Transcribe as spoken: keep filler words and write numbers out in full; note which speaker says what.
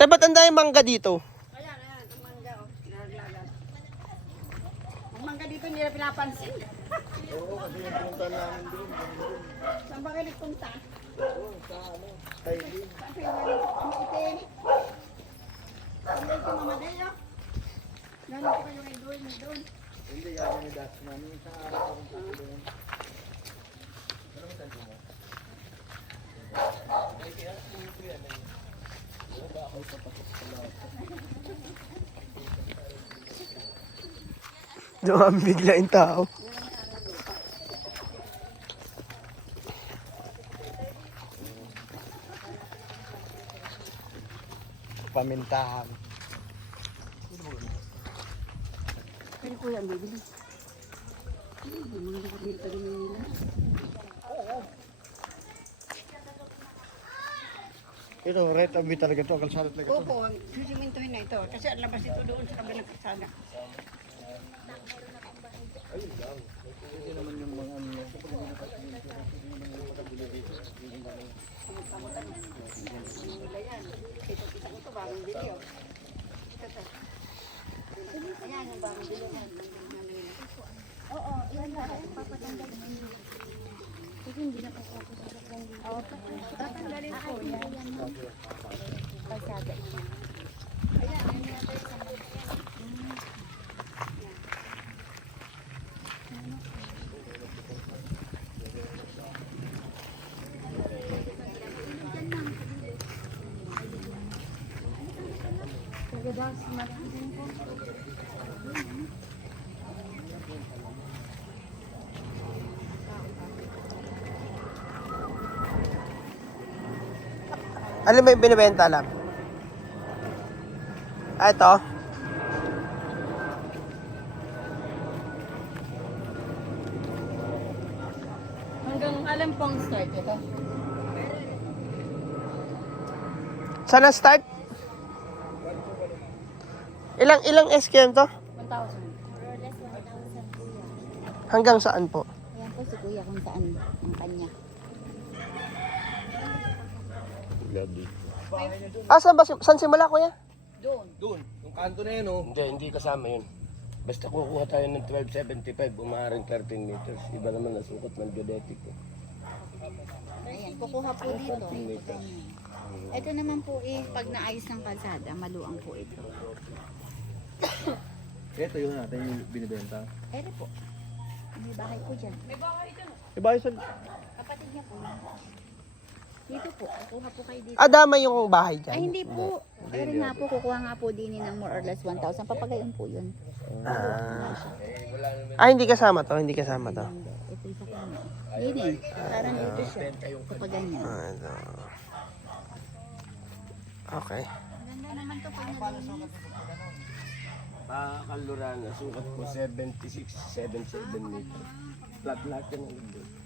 Speaker 1: Tay, ba't ang daming mangga dito?
Speaker 2: Ayan, ayan, ang mangga, oh. Naglagat. Ang mangga dito nila pinapansin.
Speaker 3: Oo, kasi yung punta namin doon.
Speaker 2: Saan ba kayo nagpunta?
Speaker 3: Oo, sa ano, Thailand.
Speaker 2: Kasi yan, ang itim. Ang itim, mamaday, oh. Gano'n po kayo ngayon doon, ngayon doon.
Speaker 3: Hindi, yan yung das namin sa araw kung sa doon. Ano mo tanto mo?
Speaker 1: Dumami bigla yung tao.
Speaker 3: Pamintahan.
Speaker 2: Pero kuya, ang bibili. Ano, mga nakabili pa rin nila.
Speaker 3: Ito, right of way talaga ito. Kalsada talaga ito.
Speaker 2: Opo, susimintuhin na ito. Kasi ang labas ito doon sa kabilang kalsada.
Speaker 3: Hindi naman yung mga ano.
Speaker 2: Nila yan. Kita-kita ko ito, bagong bili, oh. Ito to. Ayan, yung bagong bili yan.
Speaker 4: Oo, yan na rin papatanggal. Kasi hindi na po ako tatanggalin. Oo, tatanggalin po yan. Kalsada ito. Ayan, ano yan tayo sa mga. Pagkadaas, marami din po.
Speaker 1: Ano ba yung binibenta lang? Ah, ito.
Speaker 2: Hanggang alam pong start ito.
Speaker 1: Saan ang start? Ilang ilang S K M to?
Speaker 2: one thousand.
Speaker 4: More or less one thousand kuya.
Speaker 1: Hanggang saan po?
Speaker 4: Ayan po si kuya kung saan ang kanya.
Speaker 1: Ah, saan ba? si- Saan simula, kuya?
Speaker 2: Doon.
Speaker 3: Doon, yung kanto na yun, oh.
Speaker 5: Hindi, hindi kasama yun. Basta kukuha tayo ng twelve seventy-five, umaaring thirteen meters. Iba naman ang sukat ng geodetic. Eh.
Speaker 4: Ayan, kukuha po dito. Ito naman po eh, pag naayos ng kalsada, maluang po ito.
Speaker 3: Ito yun natin yung binibenta.
Speaker 4: Ere po. May bahay po dyan.
Speaker 1: Iba yung sa...
Speaker 4: Kapatid niya po. Dito po, kukuha po kayo dito.
Speaker 1: Ah, dama yung bahay dyan.
Speaker 4: Ay, hindi po. Pero nga po, kukuha nga po din ng more or less one thousand. Papagayon po yun.
Speaker 1: Ah. Ah, hindi kasama to, hindi kasama to.
Speaker 4: Hindi. Ito isa kanya. Yun eh. Parang dito siya. Kapag ganyan.
Speaker 1: Ah, ito. Okay.
Speaker 4: Ganda naman to pag nalinis.
Speaker 5: Pakalurana, sukat ko seventy-six, seventy-seven meters. Flat lahat yan ang nandun.